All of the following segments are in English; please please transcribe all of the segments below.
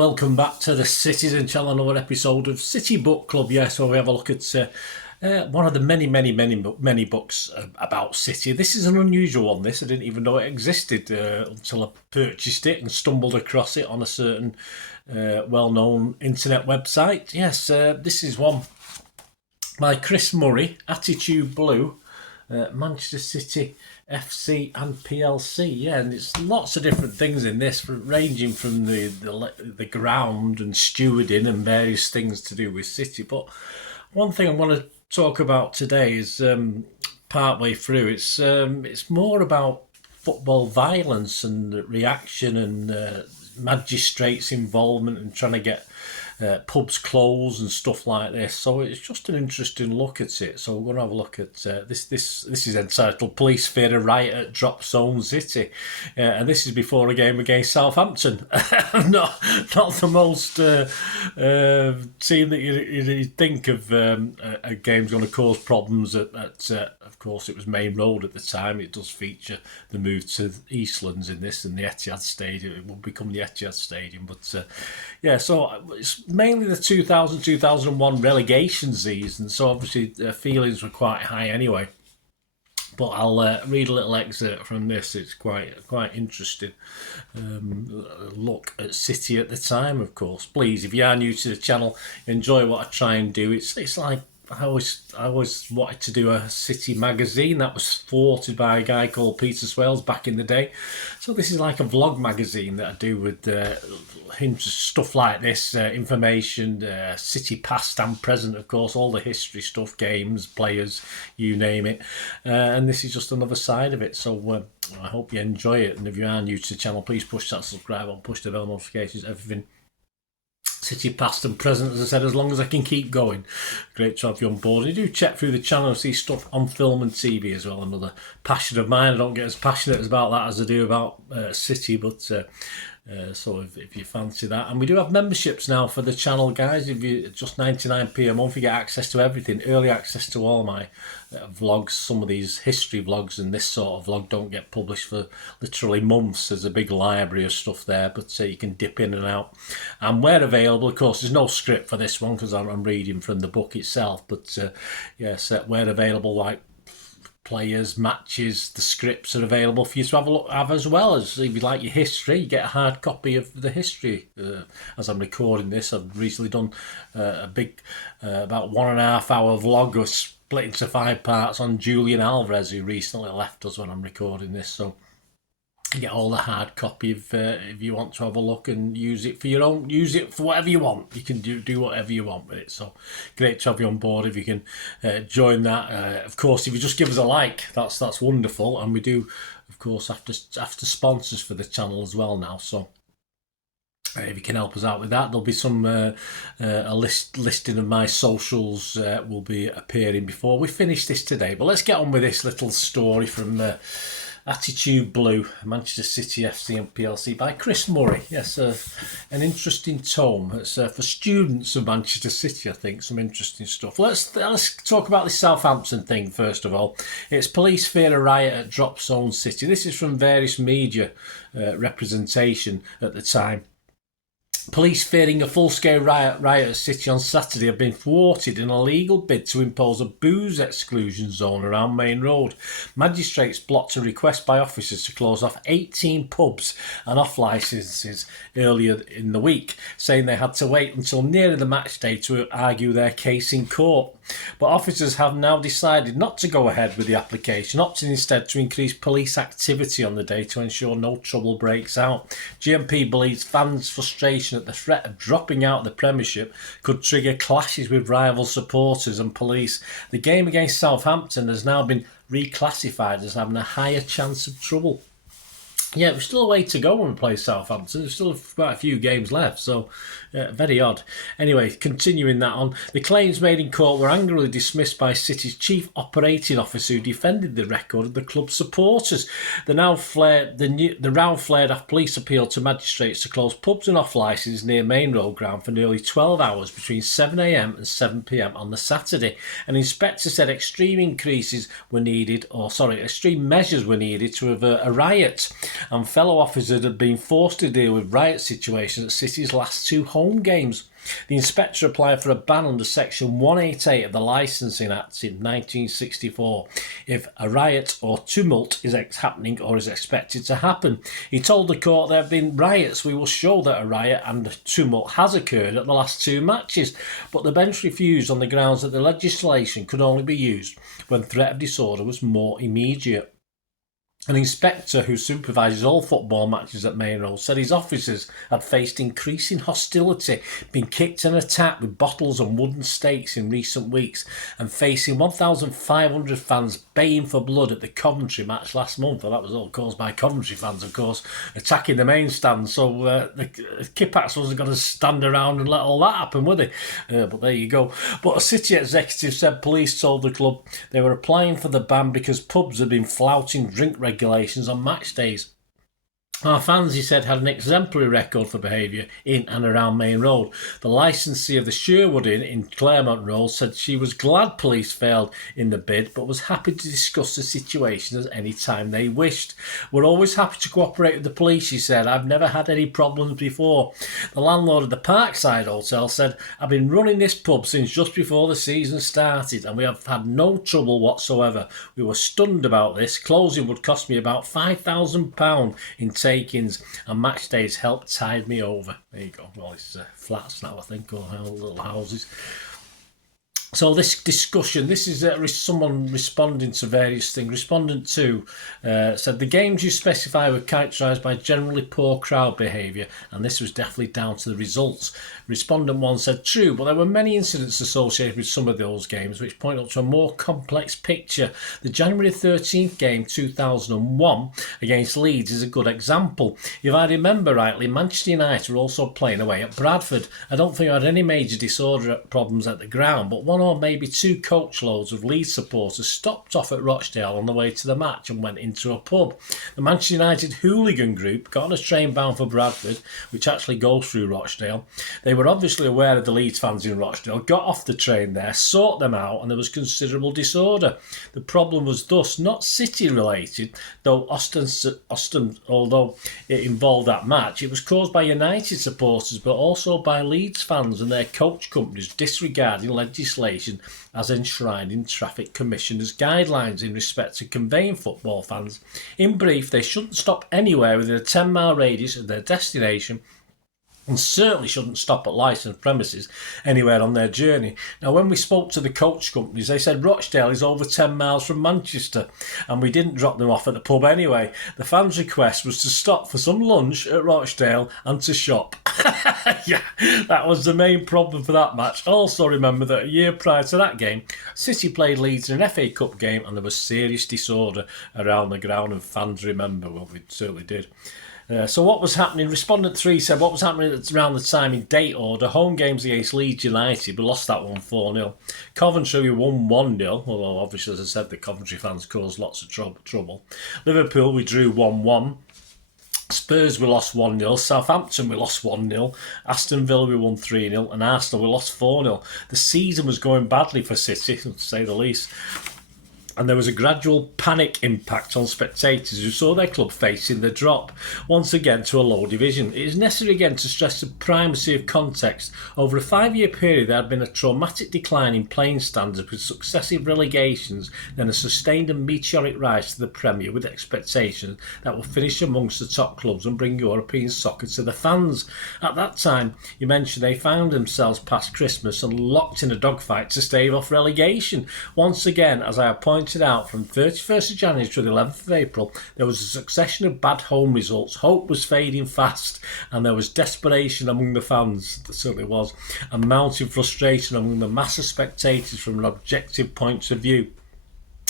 welcome back to the Citizen channel, another episode of City Book Club. Yes, where we have a look at one of the many books about City. This is an unusual one. This I didn't even know it existed until I purchased it and stumbled across it on a certain well-known internet website. Yes, this is one by Chris Murray, Attitude Blue, Manchester City FC and PLC. Yeah, and it's lots of different things in this, ranging from the ground and stewarding and various things to do with City. But one thing I want to talk about today is partway through. It's more about football violence and reaction and magistrates' involvement and trying to get pubs closed and stuff like this. So it's just an interesting look at it. So we're going to have a look at this. This is entitled "Police Fear a Riot at Drop Zone City," and this is before a game against Southampton. not the most team that you think of. A game's going to cause problems at of course it was Main Road at the time. It does feature the move to Eastlands in this and the Etihad Stadium. It will become the Etihad Stadium, but yeah. So it's mainly the 2000-2001 relegation season, so obviously feelings were quite high anyway. But I'll read a little excerpt from this. It's quite interesting. Look at City at the time, of course. Please, if you are new to the channel, enjoy what I try and do. It's like I always wanted to do a City magazine that was thwarted by a guy called Peter Swales back in the day. So this is like a vlog magazine that I do with stuff like this, information, City past and present, of course, all the history stuff, games, players, you name it. And this is just another side of it. So I hope you enjoy it. And if you are new to the channel, please push that subscribe button, push the bell notifications, everything. City past and present, as I said, as long as I can keep going. Great to have you on board. You do check through the channel and see stuff on film and TV as well. Another passion of mine. I don't get as passionate about that as I do about City, but so if you fancy that. And we do have memberships now for the channel, guys. If you just 99p a month, you get access to everything, early access to all my vlogs. Some of these history vlogs and this sort of vlog don't get published for literally months. There's a big library of stuff there, but you can dip in and out. And where available, of course, there's no script for this one because I'm reading from the book itself, but yes, where available, like players, matches, the scripts are available for you to have as well. As if you like your history, you get a hard copy of the history. As I'm recording this, I've recently done a big about 1.5 hour vlog or split into 5 parts on Julian Alvarez, who recently left us when I'm recording this. So you get all the hard copy if you want to have a look and use it for your own, use it for whatever you want. You can do whatever you want with it. So great to have you on board. If you can join that, of course, if you just give us a like, that's wonderful. And we do, of course, after sponsors for the channel as well now. So if you can help us out with that, there'll be some a listing of my socials will be appearing before we finish this today. But let's get on with this little story from Attitude Blue, Manchester City FC and PLC by Chris Murray. Yes, an interesting tome. It's for students of Manchester City, I think. Some interesting stuff. Let's talk about this Southampton thing first of all. It's police fear a riot at Drop Zone City. This is from various media representation at the time. Police fearing a full-scale riot at City on Saturday have been thwarted in a legal bid to impose a booze exclusion zone around Main Road. Magistrates blocked a request by officers to close off 18 pubs and off licences earlier in the week, saying they had to wait until nearer the match day to argue their case in court. But officers have now decided not to go ahead with the application, opting instead to increase police activity on the day to ensure no trouble breaks out. GMP believes fans' frustration at the threat of dropping out of the Premiership could trigger clashes with rival supporters and police. The game against Southampton has now been reclassified as having a higher chance of trouble. Yeah, we're still a way to go when we play Southampton. There's still quite a few games left, so very odd. Anyway, continuing that on, the claims made in court were angrily dismissed by City's chief operating officer, who defended the record of the club's supporters. The row flared after police appealed to magistrates to close pubs and off licences near Main Road ground for nearly 12 hours between 7 a.m. and 7 p.m. on the Saturday. An inspector said extreme measures were needed to avert a riot. and fellow officers had been forced to deal with riot situations at City's last 2 home games. The inspector applied for a ban under Section 188 of the Licensing Act in 1964 if a riot or tumult is happening or is expected to happen. He told the court there have been riots. We will show that a riot and a tumult has occurred at the last 2 matches, but the bench refused on the grounds that the legislation could only be used when threat of disorder was more immediate. An inspector who supervises all football matches at Main Road said his officers had faced increasing hostility, been kicked and attacked with bottles and wooden stakes in recent weeks, and facing 1,500 fans baying for blood at the Coventry match last month. Well, that was all caused by Coventry fans, of course, attacking the main stand. So the Kippax wasn't going to stand around and let all that happen, were they? But there you go. But a City executive said police told the club they were applying for the ban because pubs had been flouting drink regulations on match days. Our fans, he said, had an exemplary record for behaviour in and around Main Road. The licensee of the Sherwood Inn in Claremont Road said she was glad police failed in the bid, but was happy to discuss the situation at any time they wished. We're always happy to cooperate with the police, she said. I've never had any problems before. The landlord of the Parkside Hotel said, I've been running this pub since just before the season started and we have had no trouble whatsoever. We were stunned about this. Closing would cost me about £5,000 in takings and match days helped tide me over. There you go. Well, it's flats now, I think, or little houses. So this discussion, this is someone responding to various things. Respondent 2 said the games you specify were characterised by generally poor crowd behaviour, and this was definitely down to the results. Respondent 1 said true, but there were many incidents associated with some of those games which point up to a more complex picture. The January 13th game 2001 against Leeds is a good example. If I remember rightly, Manchester United were also playing away at Bradford. I don't think I had any major disorder problems at the ground, but one or maybe 2 coachloads of Leeds supporters stopped off at Rochdale on the way to the match and went into a pub. The Manchester United hooligan group got on a train bound for Bradford, which actually goes through Rochdale. They were obviously aware of the Leeds fans in Rochdale, got off the train there, sought them out, and there was considerable disorder. The problem was thus not City related, though although it involved that match, it was caused by United supporters, but also by Leeds fans and their coach companies disregarding legislation as enshrined in Traffic Commissioner's guidelines in respect to conveying football fans. In brief, they shouldn't stop anywhere within a 10-mile radius of their destination and certainly shouldn't stop at licensed premises anywhere on their journey. Now, when we spoke to the coach companies, they said Rochdale is over 10 miles from Manchester, and we didn't drop them off at the pub anyway. The fans' request was to stop for some lunch at Rochdale and to shop. Yeah, that was the main problem for that match. Also remember that a year prior to that game, City played Leeds in an FA Cup game and there was serious disorder around the ground, and fans remember. Well, we certainly did. So what was happening? Respondent 3 said what was happening around the time in date order. Home games against Leeds United, we lost that one 4-0. Coventry, we won 1-0, although obviously, as I said, the Coventry fans caused lots of trouble. Liverpool, we drew 1-1. Spurs, we lost 1-0. Southampton, we lost 1-0. Aston Villa, we won 3-0. And Arsenal, we lost 4-0. The season was going badly for City, to say the least. And there was a gradual panic impact on spectators who saw their club facing the drop once again to a low division. It is necessary again to stress the primacy of context. Over a 5-year period there had been a traumatic decline in playing standards with successive relegations, then a sustained and meteoric rise to the Premier with expectations that will finish amongst the top clubs and bring European soccer to the fans. At that time, you mentioned they found themselves past Christmas and locked in a dogfight to stave off relegation. Once again, as I have pointed out, from 31st of January to the 11th of April, there was a succession of bad home results. Hope was fading fast, and there was desperation among the fans, there certainly was, and mounting frustration among the mass of spectators from an objective point of view.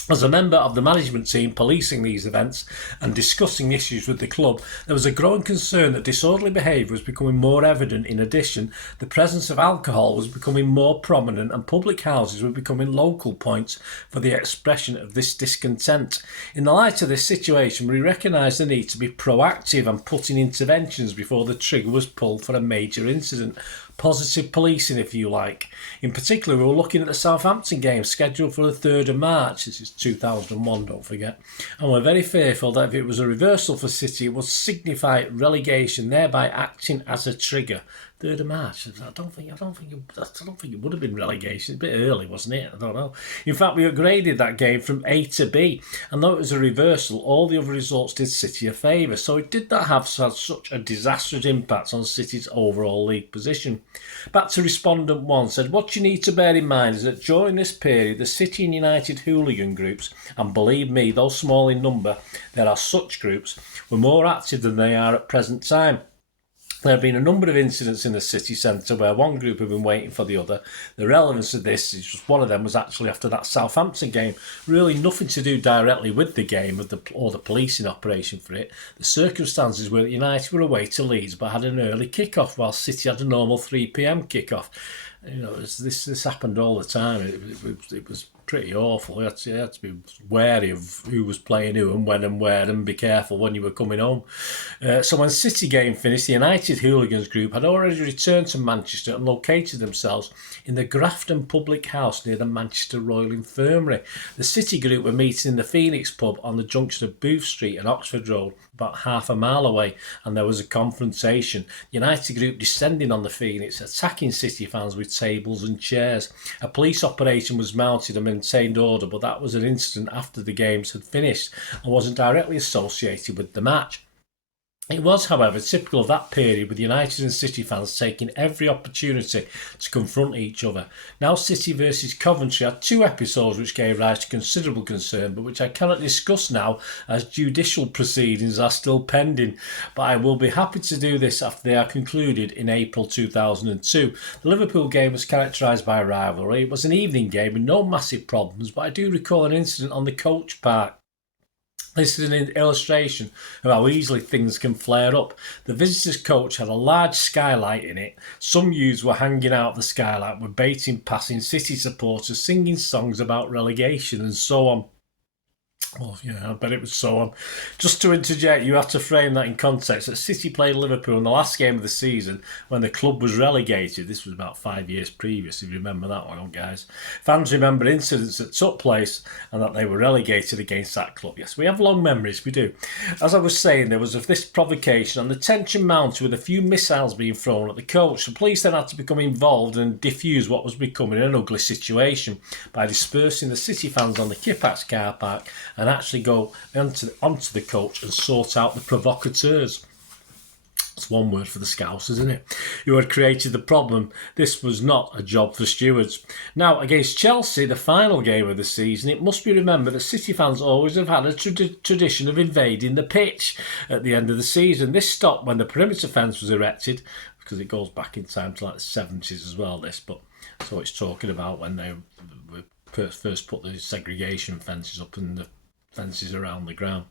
As a member of the management team policing these events and discussing issues with the club, there was a growing concern that disorderly behaviour was becoming more evident. In addition, the presence of alcohol was becoming more prominent and public houses were becoming local points for the expression of this discontent. In the light of this situation, we recognised the need to be proactive and put in interventions before the trigger was pulled for a major incident. positive policing, if you like. In particular, we were looking at the Southampton game scheduled for the 3rd of March. This is 2001, don't forget. And we're very fearful that if it was a reversal for City, it would signify relegation, thereby acting as a trigger. 3rd of March. I don't think it would have been relegation. It's a bit early, wasn't it? I don't know. In fact, we upgraded that game from A to B, and though it was a reversal, all the other results did City a favour. So it did not have such a disastrous impact on City's overall league position. Back to respondent 1 said, what you need to bear in mind is that during this period, the City and United hooligan groups, and believe me, though small in number, there are such groups, were more active than they are at present time. There have been a number of incidents in the city centre where one group have been waiting for the other. The relevance of this is just one of them was actually after that Southampton game. Really nothing to do directly with the game or the policing operation for it. The circumstances were that United were away to Leeds but had an early kick-off while City had a normal 3 p.m. kick-off. You know, this happened all the time. It was pretty awful. You had to be wary of who was playing who and when and where, and be careful when you were coming home. So when City game finished, the United hooligans group had already returned to Manchester and located themselves in the Grafton Public House near the Manchester Royal Infirmary. The City group were meeting in the Phoenix pub on the junction of Booth Street and Oxford Road, about half a mile away, and there was a confrontation. The United group descending on the Phoenix, attacking City fans with tables and chairs. A police operation was mounted and maintained order, but that was an incident after the games had finished and wasn't directly associated with the match. It was, however, typical of that period, with United and City fans taking every opportunity to confront each other. Now City versus Coventry had 2 episodes which gave rise to considerable concern, but which I cannot discuss now as judicial proceedings are still pending. But I will be happy to do this after they are concluded in April 2002. The Liverpool game was characterised by rivalry. It was an evening game with no massive problems, but I do recall an incident on the coach park. This is an illustration of how easily things can flare up. The visitors' coach had a large skylight in it. Some youths were hanging out of the skylight, were baiting passing City supporters, singing songs about relegation and so on. Well, yeah, I bet it was so on. Just to interject, you have to frame that in context that City played Liverpool in the last game of the season when the club was relegated. This was about 5 years previous, if you remember that one, guys. Fans remember incidents that took place and that they were relegated against that club. Yes, we have long memories, we do. As I was saying, there was this provocation and the tension mounted with a few missiles being thrown at the coach. The police then had to become involved and defuse what was becoming an ugly situation by dispersing the City fans on the Kippax car park and actually go onto the coach and sort out the provocateurs. That's one word for the Scousers, isn't it? Who had created the problem. This was not a job for stewards. Now, against Chelsea, the final game of the season, it must be remembered that City fans always have had a tradition of invading the pitch at the end of the season. This stopped when the perimeter fence was erected, because it goes back in time to like the 70s as well, this, but that's what it's talking about when they first put the segregation fences up and the fences around the ground.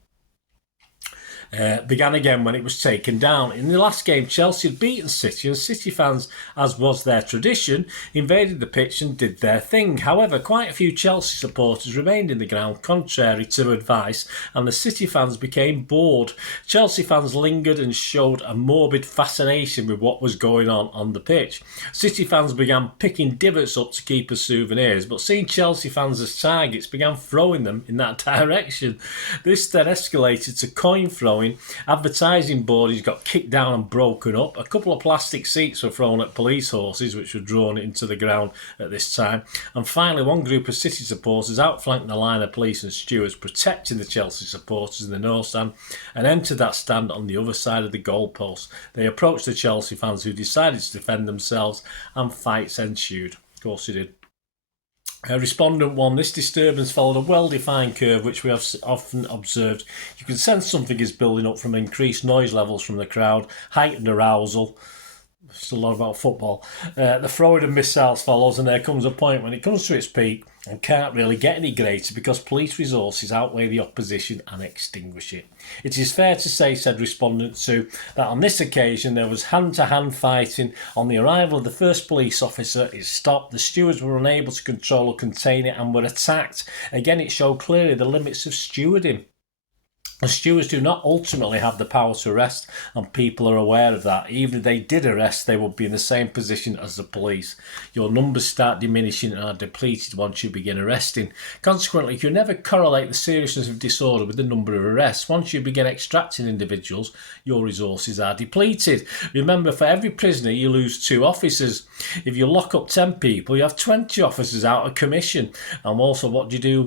Began again when it was taken down. In the last game, Chelsea had beaten City, and City fans, as was their tradition, invaded the pitch and did their thing. However, quite a few Chelsea supporters remained in the ground, contrary to advice, and the City fans became bored. Chelsea fans lingered and showed a morbid fascination with what was going on the pitch. City fans began picking divots up to keep as souvenirs, but seeing Chelsea fans as targets, began throwing them in that direction. This then escalated to coin throwing. Advertising boards got kicked down and broken up. A couple of plastic seats were thrown at police horses, which were drawn into the ground at this time. And finally, one group of City supporters outflanked the line of police and stewards, protecting the Chelsea supporters in the north stand, and entered that stand on the other side of the goalpost. They approached the Chelsea fans, who decided to defend themselves, and fights ensued. Of course they did. Respondent 1, this disturbance followed a well-defined curve which we have often observed. You can sense something is building up from increased noise levels from the crowd, heightened arousal. It's a lot about football. The throwing of missiles follows, and there comes a point when it comes to its peak and can't really get any greater because police resources outweigh the opposition and extinguish it. It is fair to say, said Respondent 2, that on this occasion there was hand-to-hand fighting. On the arrival of the first police officer, it stopped. The stewards were unable to control or contain it and were attacked. Again, it showed clearly the limits of stewarding. The stewards do not ultimately have the power to arrest, and people are aware of that. Even if they did arrest, they would be in the same position as the police. Your numbers start diminishing and are depleted once you begin arresting. Consequently, you can never correlate the seriousness of disorder with the number of arrests. Once you begin extracting individuals, your resources are depleted. Remember, for every prisoner, you lose 2 officers. If you lock up 10 people, you have 20 officers out of commission. And also, what do you do?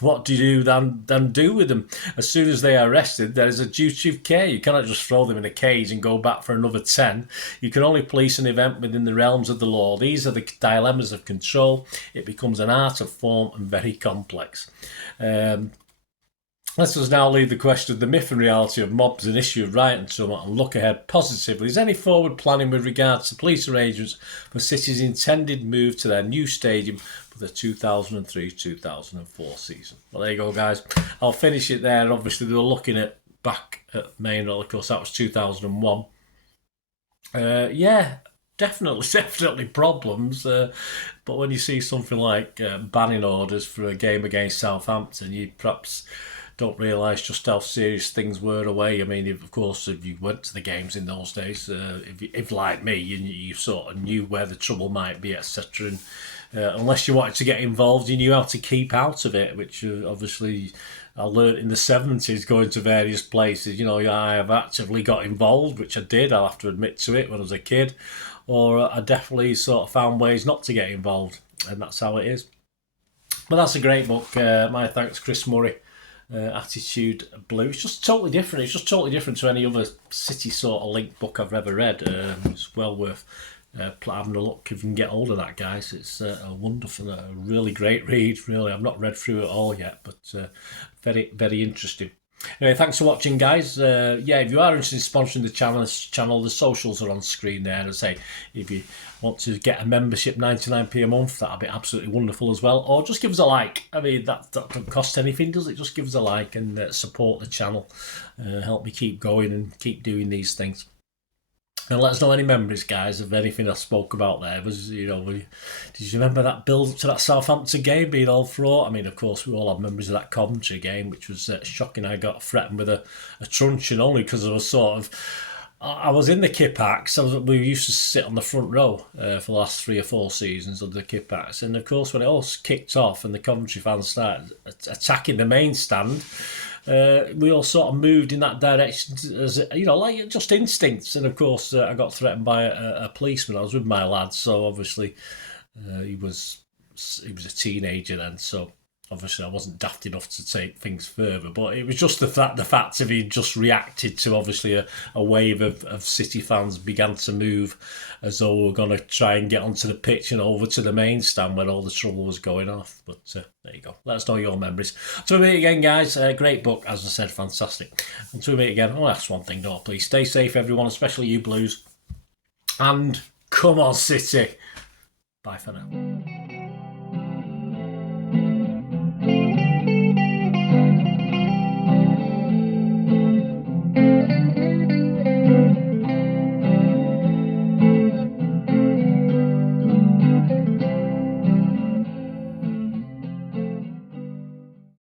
What do you do then do with them? As soon as they are arrested, there is a duty of care. You cannot just throw them in a cage and go back for another 10. You can only police an event within the realms of the law. These are the dilemmas of control. It becomes an art of form and very complex. Let us now leave the question of the myth and reality of mobs an issue of Riot and so on, and look ahead positively. Is any forward planning with regards to police arrangements for City's intended move to their new stadium for the 2003-2004 season? Well, there you go, guys. I'll finish it there. Obviously, they were looking at back at main roll. Of course, that was 2001. Yeah, definitely problems. But when you see something like banning orders for a game against Southampton, you perhaps don't realise just how serious things were away. I mean, if you went to the games in those days, if like me, you sort of knew where the trouble might be, etc. And unless you wanted to get involved, you knew how to keep out of it, which obviously I learnt in the 70s going to various places. You know, I have actively got involved, which I did, I'll have to admit to it, when I was a kid, or I definitely sort of found ways not to get involved, and that's how it is. But that's a great book. My thanks, Chris Murray. Attitude Blue. It's just totally different. It's just totally different to any other City sort of linked book I've ever read. It's well worth having a look if you can get hold of that, guys. It's a wonderful, a really great read. Really, I've not read through it all yet, but very, very interesting. Anyway, thanks for watching, guys. Yeah, if you are interested in sponsoring the channel, the socials are on screen there. And I say, if you want to get a membership, 99p a month, that'll be absolutely wonderful as well. Or just give us a like. I mean, that doesn't cost anything, does it? Just give us a like and support the channel. Help me keep going and keep doing these things. And let us know any memories, guys, of anything I spoke about there. Did you remember that build up to that Southampton game being all fraught? I mean, of course, we all have memories of that Coventry game, which was shocking. I got threatened with a truncheon only because I was I was in the Kippax. We used to sit on the front row for the last 3 or 4 seasons of the Kippax. And, of course, when it all kicked off and the Coventry fans started attacking the main stand, we all sort of moved in that direction, as like just instincts. And of course, I got threatened by a policeman. I was with my lad, so obviously he was a teenager then. So obviously I wasn't daft enough to take things further. But it was just the fact of he just reacted to obviously a wave of City fans began to move as though we were going to try and get onto the pitch and over to the main stand where all the trouble was going off. But there you go. Let us know your memories. Until we meet again, guys. Great book, as I said, fantastic. Until we meet again, that's one thing, don't please. Stay safe, everyone, especially you Blues. And come on, City. Bye for now.